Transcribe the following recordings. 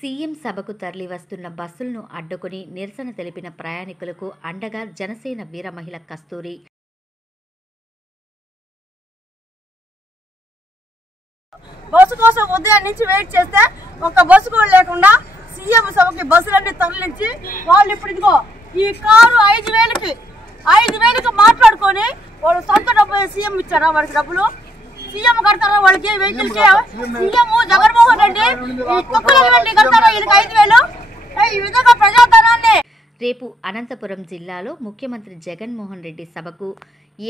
CM సభకు తరలివస్తున్న బస్సులను అడ్డుకుని నిరసన తెలిపిన ప్రయాణికులకు అండగా జనసేన వీర మహిళ కస్తూరి. బస్సు కోసం ఉదయం నుంచి వెయిట్ చేస్తే ఒక బస్సు కూడా లేకుండా సీఎం సభకి బస్సులన్నీ తరలించి వాళ్ళు ఇప్పుడు ఇదిగో ఈ కారు 5,000కి మాట్లాడుకొని వాళ్ళు సొంత డబ్బు సీఎం ఇచ్చారా వాడికి డబ్బులు సీఎం కడతారా వాళ్ళకి వెహికల్ కి సీఎం జగన్మోహన్ రెడ్డి ఈ కుక్కలకు వెళ్ళి కడతారా వీళ్ళకి 5,000 ఈ విధంగా ప్రజాధనాన్ని. రేపు అనంతపురం జిల్లాలో ముఖ్యమంత్రి జగన్మోహన్ రెడ్డి సభకు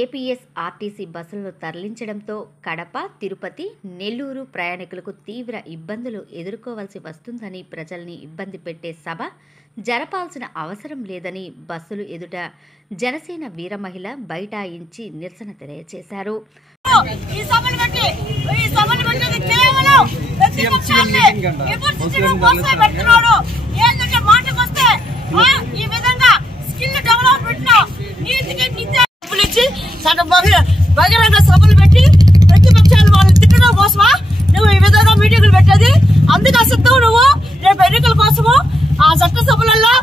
ఏపీఎస్ ఆర్టీసీ బస్సులను తరలించడంతో కడప, తిరుపతి, నెల్లూరు ప్రయాణికులకు తీవ్ర ఇబ్బందులు ఎదుర్కోవాల్సి వస్తుందని, ప్రజల్ని ఇబ్బంది పెట్టే సభ జరపాల్సిన అవసరం లేదని బస్సులు ఎదుట జనసేన వీర మహిళ బైఠాయించి నిరసన తెలియజేశారు. బహిరంగ సభలు పెట్టి ప్రతిపక్షాలు వాళ్ళు తిట్టడం కోసమా నువ్వు ఈ విధంగా మీటింగులు పెట్టేది? అందుకే సిద్ధం నువ్వు రేపు ఎన్నికల కోసము ఆ చట్టసభలలో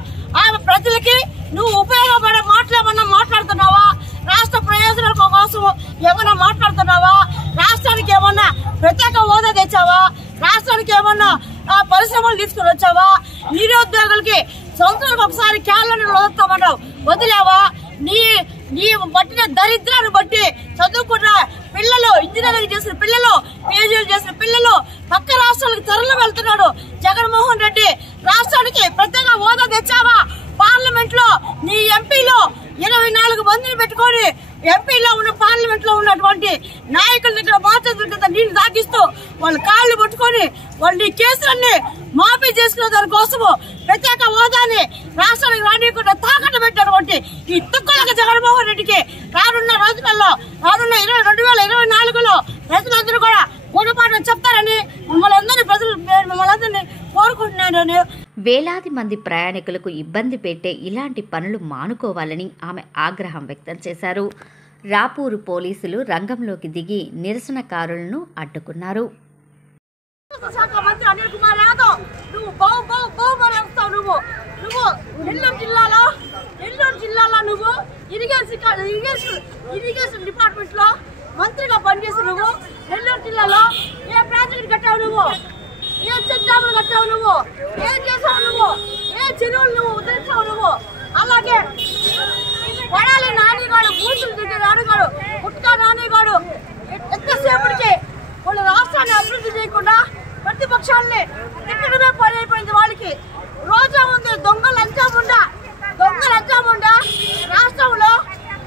ఆ ప్రజలకి నువ్వు ఉపయోగపడే మాటలేమన్నా మాట్లాడుతున్నావా? రాష్ట్ర ప్రయోజనాల కోసం ఏమన్నా మాట్లాడుతున్నావా? రాష్ట్రానికి ఏమన్నా ప్రత్యేక హోదా తెచ్చావా? రాష్ట్రానికి ఏమన్నా పరిశ్రమలు తీసుకుని వచ్చావా? నిరుద్యోగులకి సంవత్సరానికి ఒకసారి క్యాలెండర్ వదులుతామన్నావు, వదిలేవా? నీ పట్టిన దరిద్రాన్ని బట్టి చదువుకున్న పిల్లలు, ఇంజనీరింగ్ చేసిన పిల్లలు, పీజీలు చేసిన పిల్లలు పక్క రాష్ట్రాలకు తరలి వెళ్తున్నాడు జగన్మోహన్ రెడ్డి. రాష్ట్రానికి ప్రత్యేక హోదా తెచ్చావా? పార్లమెంట్ లో నీ ఎంపీలో 24 మందిని పెట్టుకొని ఎంపీలో ఉన్న పార్లమెంట్ లో ఉన్నటువంటి నాయకుల దగ్గర మాట్లాడుతుంటే నీళ్లు దాకిస్తూ వాళ్ళ కాళ్ళు పట్టుకొని వాళ్ళు నీ కేసులన్నీ మాఫీ చేసుకునే దానికోసము ప్రత్యేక హోదాని రాష్ట్రానికి రానియకుండా తాకట్టు పెట్టినటువంటి ఈ తుక్కలకు జగన్మోహన్ రెడ్డికి రానున్న రోజులలో, రానున్న 2024లో ప్రజలందరూ కూడా గుణపాఠం చెప్తారని మిమ్మల్ని అందరినీ కోరుకుంటున్నాను. వేలాది మంది ప్రయాణికులకు ఇబ్బంది పెట్టే ఇలాంటి పనులు మానుకోవాలని ఆమె ఆగ్రహం వ్యక్తం చేశారు. రాపూరు పోలీసులు రంగంలోకి దిగి నిరసనకారులను అడ్డుకున్నారు. శాఖ మంత్రి అనిల్ కుమార్ యాదవ్ నువ్వు నువ్వు నెల్లూరు జిల్లాలో నువ్వు ఇరిగేషన్ డిపార్ట్మెంట్ లో మంత్రిగా పనిచేసి నువ్వు నెల్లూరు జిల్లాలో ఏ ప్రాజెక్ట్ కట్టావు? నువ్వు ఏ చెక్ డ్యాములు కట్టావు? నువ్వు ఏం చేసావు? నువ్వు ఏ చెరువులు నువ్వు ఉద్ధరించావు? నువ్వు అలాగే కొడాలి నానిగాడు, బూతులు తిట్టే నానిగాడు, పుట్కా నానిగాడు ఎంతసేపటికి వాళ్ళు రాష్ట్రాన్ని అభివృద్ధి చేయకుండా ప్రతిపక్షాలని తిట్టడమే పని అయిపోయింది వాళ్ళకి. రోజా ఉంది దొంగ లంచాముండా రాష్ట్రంలో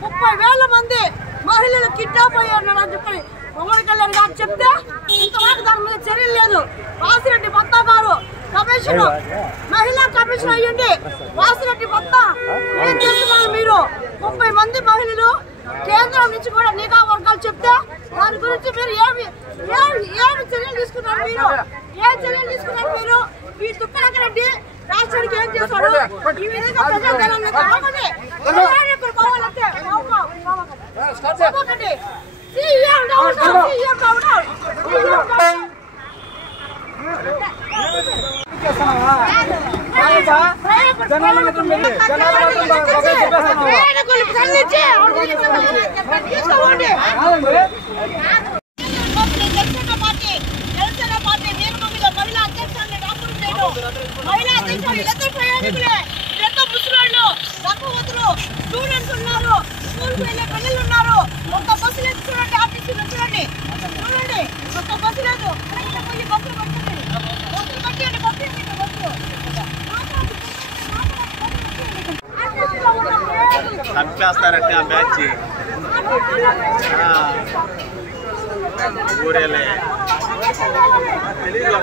30,000 మంది మహిళలు కిడ్నాప్ అయ్యారు అని చెప్పి పవన్ కళ్యాణ్ గారు చెప్తే ఇంతవరకు దాని మీద చర్యలు లేదు. వాసిరెడ్డి బత్తా గారు మహిళా కమిషన్ అయ్యండి. వాసిరెడ్డి బత్తా ఏం చేస్తున్నారు మీరు? 30 మంది మహిళలు కేంద్రం నుంచి కూడా నిఘా వర్గాలు చెప్తే దాని గురించి మీరు ఏమి చర్యలు తీసుకున్నారు? మీరు ఈ తుక్కలకి రాష్ట్రానికి ఏం చేశాడు? ఈ విధంగా ప్రజాధనాన్ని కావాలంటే మహిళా అధ్యక్షులు ఇద్దరు ప్రయాణికులే, పెద్ద ముసలాళ్ళు, గర్భవతులు, స్టూడెంట్స్ ఉన్నారు, స్కూల్కి వెళ్ళే పిల్లలు ఉన్నారు. ఒక్క బస్సు లేదు చూడండి, ఆర్టీసీ చూడండి, ఒక్క బస్సు లేదు. బస్సులు చంపేస్తారంటే ఆ బ్యాచ్ ఊరేలే తెలియదు.